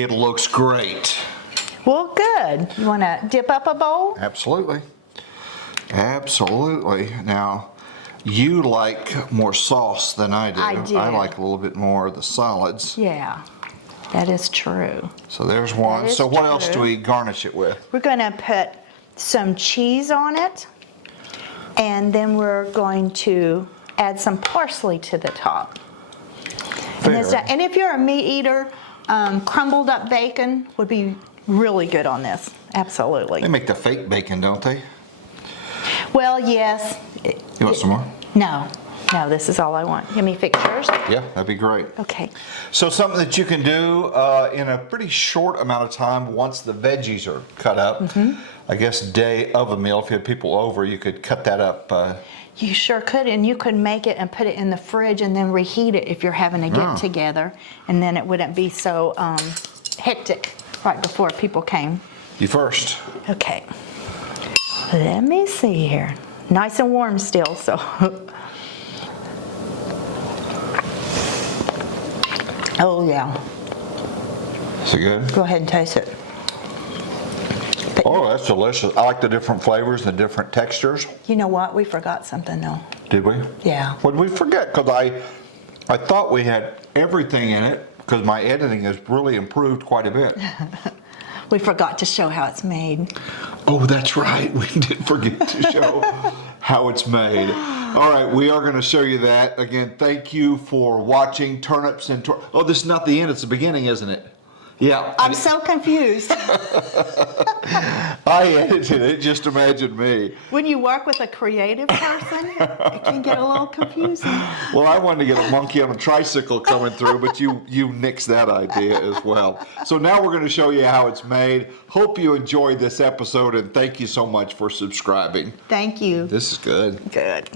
It looks great. Well, good. You want to dip up a bowl? Absolutely. Absolutely. Now, you like more sauce than I do. I do. I like a little bit more of the solids. Yeah, that is true. So there's one. That is So what else do true. we garnish it with? We're going to put some cheese on it, and then we're going to add some parsley to the top. Fair. And if you're a meat eater, crumbled up bacon would be really good on this. Absolutely. They make the fake bacon, don't they? Well, yes. You want some more? No, this is all I want. Give me pictures. Yeah, that'd be great. Okay. So something that you can do in a pretty short amount of time once the veggies are cut up. I guess day of a meal, if you have people over, you could cut that up. You sure could, and you could make it and put it in the fridge and then reheat it if you're having a get together, and then it wouldn't be so hectic right before people came. You first. Okay. Let me see here. Nice and warm still, so. Oh yeah. Is it good? Go ahead and taste it. Oh, that's delicious. I like the different flavors, the different textures. You know what? We forgot something though. Did we? Yeah. What did we forget? Because I thought we had everything in it, because my editing has really improved quite a bit. We forgot to show how it's made. Oh, that's right. We did forget to show how it's made. All right, we are going to show you that. Again, thank you for watching Turnips and Oh, this is not the end. It's the beginning, isn't it? Yeah. I'm so confused. I edited it. Just imagine me. When you work with a creative person, it can get a little confusing. Well, I wanted to get a monkey on a tricycle coming through, but you nixed that idea as well. So now we're going to show you how it's made. Hope you enjoyed this episode, and thank you so much for subscribing. Thank you. This is good. Good.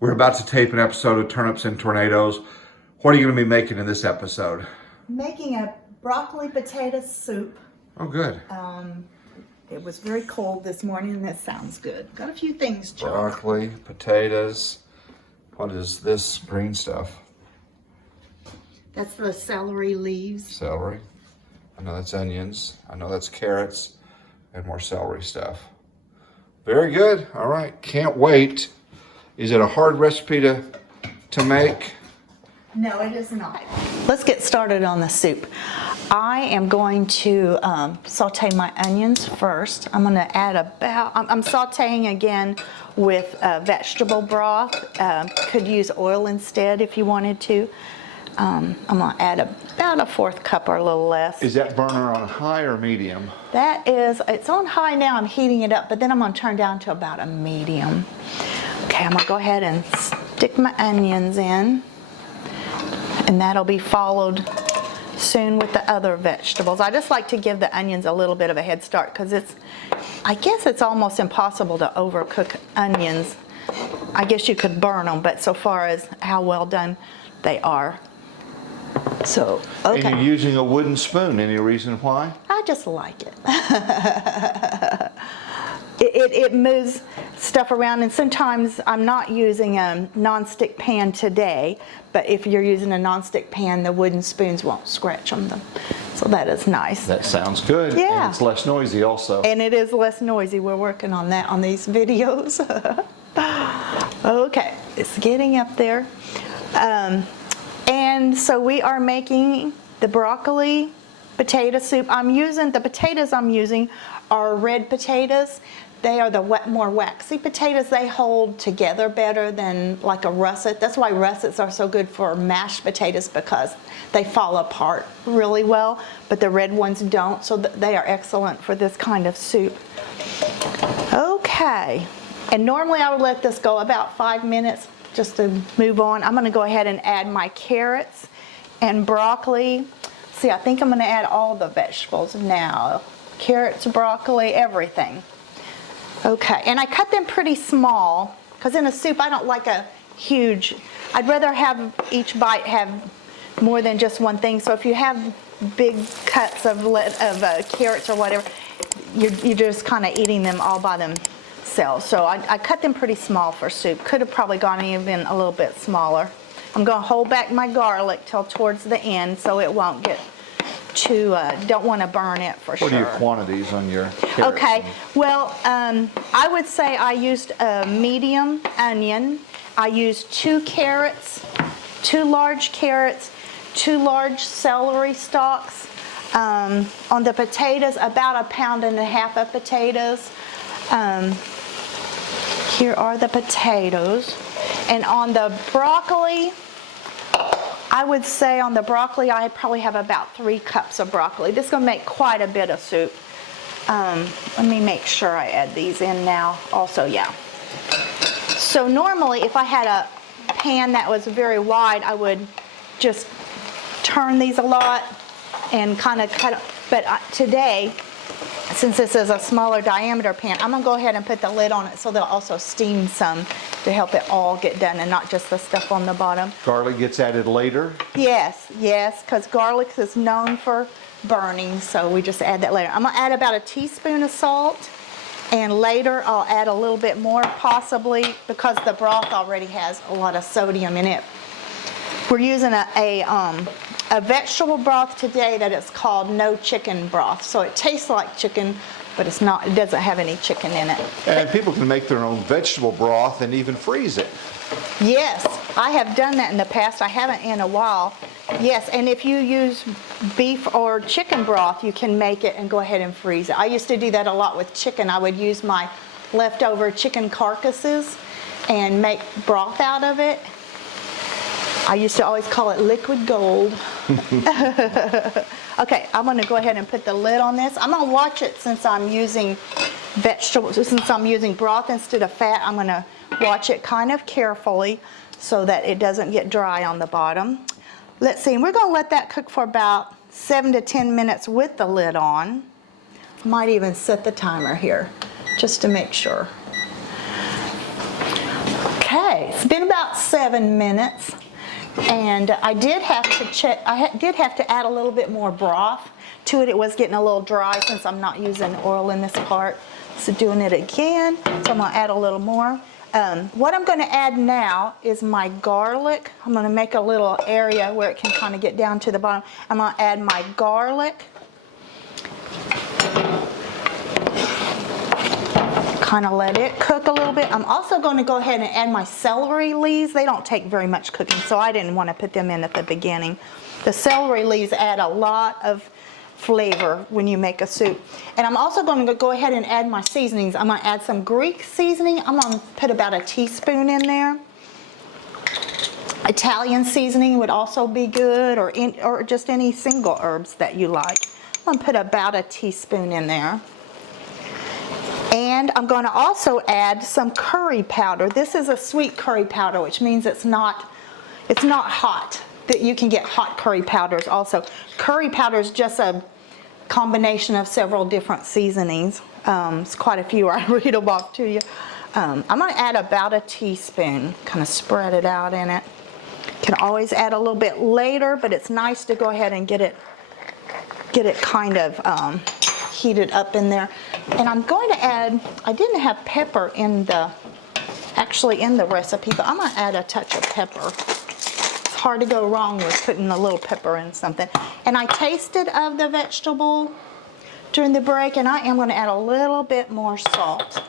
We're about to tape an episode of Turnips and Tornadoes. What are you going to be making in this episode? Making a broccoli potato soup. Oh, good. It was very cold this morning, and that sounds good. Got a few things, Joe. Broccoli, potatoes. What is this green stuff? That's the celery leaves. Celery. I know that's onions. I know that's carrots and more celery stuff. Very good. All right. Can't wait. Is it a hard recipe to make? No, it is not. Let's get started on the soup. I am going to saute my onions first. I'm going to add I'm sauteing again with vegetable broth. Could use oil instead if you wanted to. I'm going to add about a 1/4 cup or a little less. Is that burner on high or medium? It's on high now. I'm heating it up, but then I'm going to turn down to about a medium. Okay, I'm going to go ahead and stick my onions in, and that'll be followed soon with the other vegetables. I just like to give the onions a little bit of a head start because I guess it's almost impossible to overcook onions. I guess you could burn them, but so far as how well done they are. So, okay. And you're using a wooden spoon. Any reason why? I just like it. It moves stuff around, and sometimes I'm not using a nonstick pan today, but if you're using a nonstick pan, the wooden spoons won't scratch on them. So that is nice. That sounds good. Yeah. And it's less noisy also. And it is less noisy. We're working on that on these videos. Okay, it's getting up there. And so we are making the broccoli potato soup. The potatoes I'm using are red potatoes. They are the more waxy potatoes. They hold together better than like a russet. That's why russets are so good for mashed potatoes, because they fall apart really well, but the red ones don't, so they are excellent for this kind of soup. Okay, and normally I would let this go about 5 minutes just to move on. I'm gonna go ahead and add my carrots and broccoli. See, I think I'm gonna add all the vegetables now. Carrots, broccoli, everything. Okay, and I cut them pretty small because in a soup I don't like a huge, I'd rather have each bite have more than just one thing. So if you have big cuts of carrots or whatever, you're just kind of eating them all by themselves. cells. So I cut them pretty small for soup. Could have probably gone even a little bit smaller. I'm going to hold back my garlic till towards the end so it won't get too, don't want to burn it for sure. What are your quantities on your carrots? Okay, well, I would say I used a medium onion. I used 2 carrots, 2 large carrots, 2 large celery stalks. On the potatoes, about 1.5 pounds of potatoes. Here are the potatoes. And on the broccoli, I would say on the broccoli, I probably have about 3 cups of broccoli. This is going to make quite a bit of soup. Let me make sure I add these in now. Also, yeah. So normally, if I had a pan that was very wide, I would just turn these a lot and kind of cut. But today, since this is a smaller diameter pan, I'm going to go ahead and put the lid on it so they'll also steam some to help it all get done and not just the stuff on the bottom. Garlic gets added later? Yes, because garlic is known for burning, so we just add that later. I'm going to add about 1 teaspoon of salt, and later I'll add a little bit more possibly because the broth already has a lot of sodium in it. We're using a vegetable broth today that is called no chicken broth. So it tastes like chicken, but it's not. It doesn't have any chicken in it. And people can make their own vegetable broth and even freeze it. Yes, I have done that in the past. I haven't in a while. Yes, and if you use beef or chicken broth, you can make it and go ahead and freeze it. I used to do that a lot with chicken. I would use my leftover chicken carcasses and make broth out of it. I used to always call it liquid gold. Okay, I'm going to go ahead and put the lid on this. I'm going to watch it since I'm using vegetables, since I'm using broth instead of fat. I'm going to watch it kind of carefully so that it doesn't get dry on the bottom. Let's see, we're going to let that cook for about 7 to 10 minutes with the lid on. Might even set the timer here just to make sure. Okay, it's been about 7 minutes. And I did have to check. Did have to add a little bit more broth to it. It was getting a little dry since I'm not using oil in this part. So doing it again. So I'm going to add a little more. What I'm going to add now is my garlic. I'm going to make a little area where it can kind of get down to the bottom. I'm going to add my garlic. Kind of let it cook a little bit. I'm also going to go ahead and add my celery leaves. They don't take very much cooking, so I didn't want to put them in at the beginning. The celery leaves add a lot of flavor when you make a soup. And I'm also going to go ahead and add my seasonings. I'm going to add some Greek seasoning. I'm going to put about 1 teaspoon in there. Italian seasoning would also be good, or just any single herbs that you like. I'm going to put about 1 teaspoon in there. And I'm going to also add some curry powder. This is a sweet curry powder, which means it's not hot. That you can get hot curry powders also. Curry powder is just a combination of several different seasonings. It's quite a few. I read them off to you. I'm going to add about 1 teaspoon. Kind of spread it out in it. Can always add a little bit later, but it's nice to go ahead and get it kind of heated up in there. And I'm going to add, I didn't have pepper in the recipe, but I'm going to add a touch of pepper. It's hard to go wrong with putting a little pepper in something. And I tasted of the vegetable during the break, and I am going to add a little bit more salt.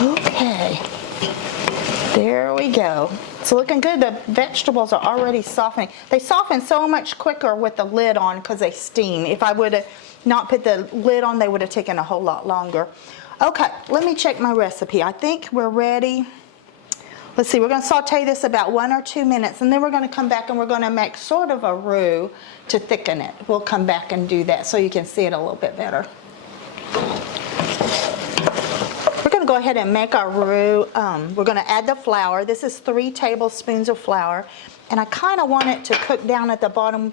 Okay, there we go. It's looking good. The vegetables are already softening. They soften so much quicker with the lid on because they steam. If I would have not put the lid on, they would have taken a whole lot longer. Okay, let me check my recipe. I think we're ready. Let's see, we're going to saute this about 1 or 2 minutes, and then we're going to come back and we're going to make sort of a roux to thicken it. We'll come back and do that so you can see it a little bit better. We're going to go ahead and make our roux. We're going to add the flour. This is 3 tablespoons of flour, and I kind of want it to cook down at the bottom.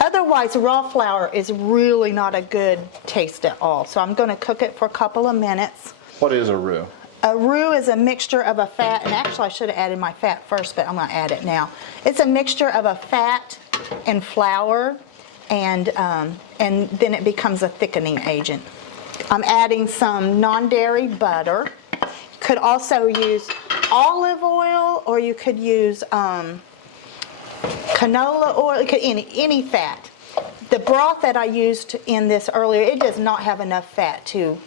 Otherwise, raw flour is really not a good taste at all. So I'm going to cook it for a couple of minutes. What is a roux? A roux is a mixture of a fat, and actually I should have added my fat first, but I'm going to add it now. It's a mixture of a fat and flour, and then it becomes a thickening agent. I'm adding some non-dairy butter. Could also use olive oil, or you could use canola oil, any fat. The broth that I used in this earlier, it does not have enough fat to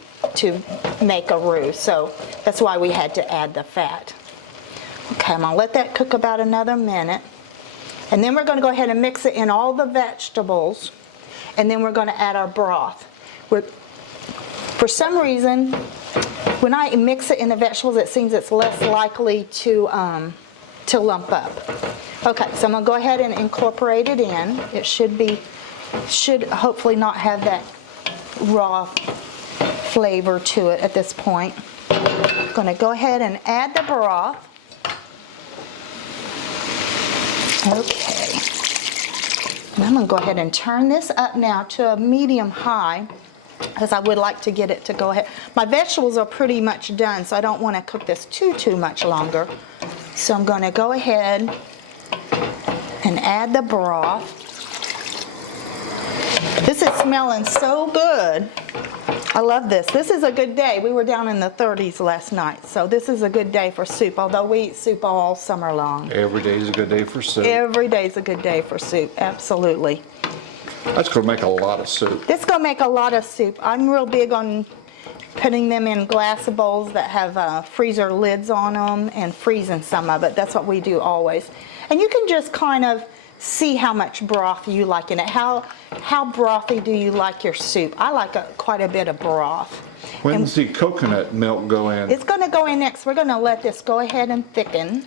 make a roux, so that's why we had to add the fat. Okay, I'm gonna let that cook about another minute. And then we're gonna go ahead and mix it in all the vegetables, and then we're gonna add our broth. For some reason, when I mix it in the vegetables, it seems it's less likely to lump up. Okay, so I'm gonna go ahead and incorporate it in. It should hopefully not have that raw flavor to it at this point. I'm gonna go ahead and add the broth. Okay. And I'm gonna go ahead and turn this up now to a medium high, because I would like to get it to go ahead. My vegetables are pretty much done, so I don't want to cook this too much longer. So I'm going to go ahead and add the broth. This is smelling so good. I love this. This is a good day. We were down in the 30s last night, so this is a good day for soup, although we eat soup all summer long. Every day is a good day for soup. Every day is a good day for soup, absolutely. That's going to make a lot of soup. This is going to make a lot of soup. I'm real big on putting them in glass bowls that have freezer lids on them and freezing some of it. That's what we do always. And you can just kind of see how much broth you like in it. How brothy do you like your soup? I like quite a bit of broth. When's the coconut milk go in? It's going to go in next. We're going to let this go ahead and thicken.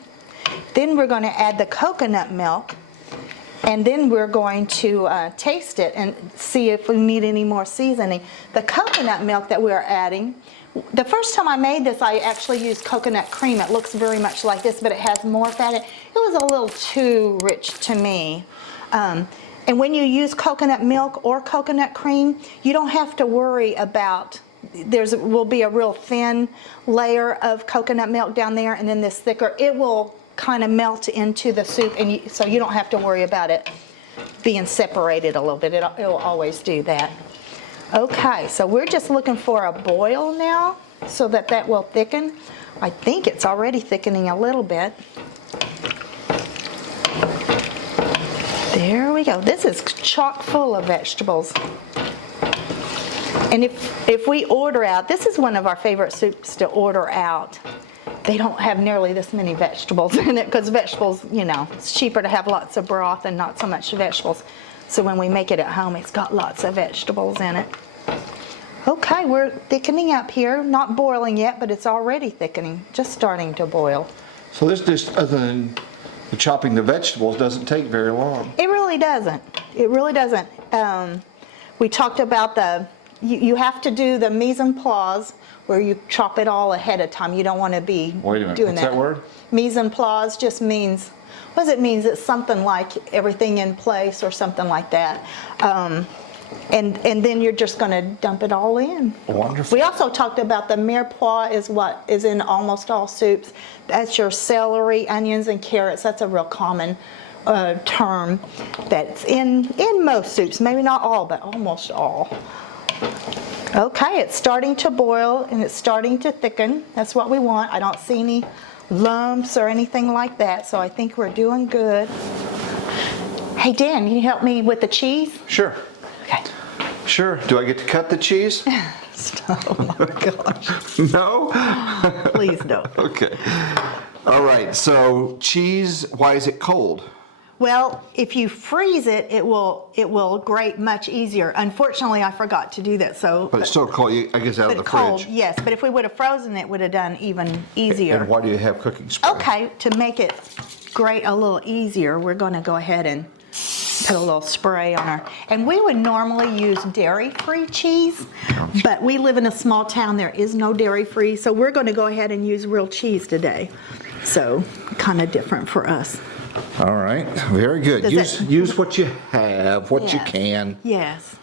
Then we're going to add the coconut milk. And then we're going to taste it and see if we need any more seasoning. The coconut milk that we're adding, the first time I made this, I actually used coconut cream. It looks very much like this, but it has more fat in it. It was a little too rich to me. And when you use coconut milk or coconut cream, you don't have to worry about, will be a real thin layer of coconut milk down there, and then this thicker. It will kind of melt into the soup, and so you don't have to worry about it being separated a little bit. It'll always do that. Okay, so we're just looking for a boil now so that will thicken. I think it's already thickening a little bit. There we go. This is chock full of vegetables. And if we order out, this is one of our favorite soups to order out. They don't have nearly this many vegetables in it, because vegetables, it's cheaper to have lots of broth and not so much vegetables. So when we make it at home, it's got lots of vegetables in it. Okay, we're thickening up here. Not boiling yet, but it's already thickening, just starting to boil. So this dish, other than chopping the vegetables, doesn't take very long. It really doesn't. It really doesn't. We talked about you have to do the mise en place, where you chop it all ahead of time. You don't want to be Wait a minute, doing what's that word? Mise en place just means, what does it mean? It's something like everything in place or something like that. And then you're just going to dump it all in. Wonderful. We also talked about the mirepoix is what is in almost all soups. That's your celery, onions, and carrots. That's a real common term that's in most soups. Maybe not all, but almost all. Okay, it's starting to boil and it's starting to thicken. That's what we want. I don't see any lumps or anything like that, so I think we're doing good. Hey Dan, can you help me with the cheese? Sure. Okay. Sure. Do I get to cut the cheese? Stop. Oh my gosh. No? Please don't. Okay. All right, so cheese, why is it cold? Well, if you freeze it, it will grate much easier. Unfortunately, I forgot to do that. So, But it's still cold, I guess, out of the cold, fridge. yes. But if we would have frozen it, would have done even easier. And why do you have cooking spray? Okay, to make it grate a little easier, we're going to go ahead and put a little spray on her. And we would normally use dairy-free cheese, but we live in a small town. There is no dairy-free, so we're going to go ahead and use real cheese today. So, kind of different for us. All right, very good. Use what you have, what you Yes. can. Yes.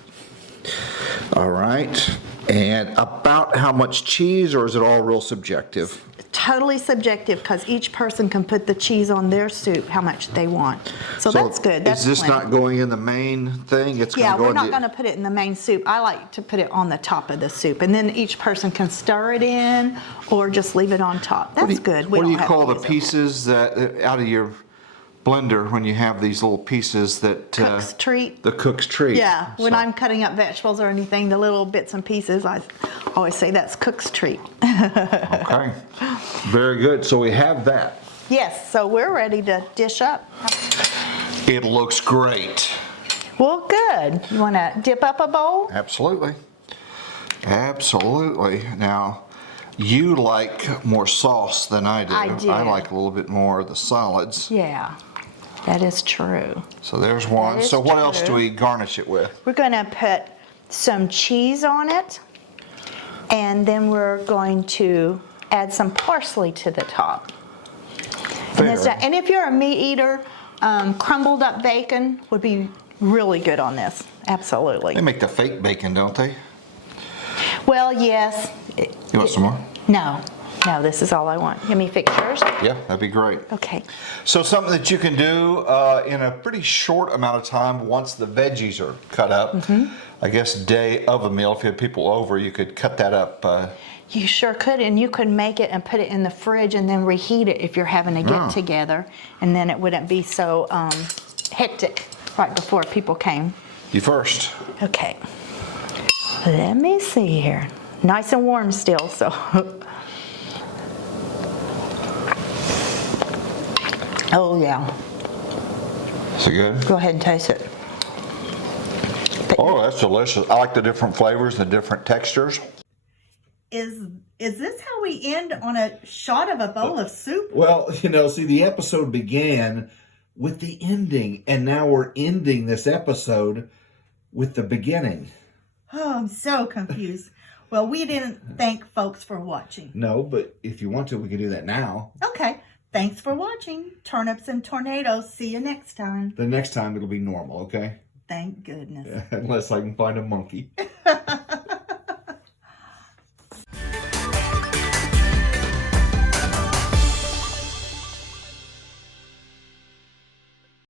All right, and about how much cheese, or is it all real subjective? totally subjective because each person can put the cheese on their soup how much they want. So that's good. That's Is this plenty. not going in the main thing? It's Yeah, going to go we're in not the... going to put it in the main soup. I like to put it on the top of the soup, and then each person can stir it in or just leave it on top. That's good. What do you call the use it. pieces that out of your blender when you have these little pieces that... Cook's treat. The cook's treat. Yeah, when So- I'm cutting up vegetables or anything, the little bits and pieces, I always say that's cook's treat. Okay. Very good. So we have that. Yes, so we're ready to dish up. It looks great. Well, good. You want to dip up a bowl? Absolutely. Absolutely. Now, you like more sauce than I do. I do. I like a little bit more of the solids. Yeah, that is true. So there's one. is So what else do true. we garnish it with? We're going to put some cheese on it, and then we're going to add some parsley to the top. Fair. And if you're a meat eater, crumbled up bacon would be really good on this. Absolutely. They make the fake bacon, don't they? Well, yes. You want some more? No, this is all I want. Give me pictures. Yeah, that'd be great. Okay. So something that you can do in a pretty short amount of time once the veggies are cut up. Mm-hmm. I guess day of a meal, if you had people over, you could cut that up. You sure could, and you could make it and put it in the fridge and then reheat it if you're having a get together, and then it wouldn't be so hectic right before people came. You first. Okay. Let me see here. Nice and warm still, so. Oh yeah. Is it good? Go ahead and taste it. Oh, that's delicious. I like the different flavors, the different textures. Is this how we end on a shot of a bowl of soup? Well, see, the episode began with the ending, and now we're ending this episode with the beginning. Oh, I'm so confused. Well, we didn't thank folks for watching. No, but if you want to, we can do that now. Okay, thanks for watching. Turnips and Tornadoes. See you next time. The next time it'll be normal, okay? Thank goodness. Unless I can find a monkey.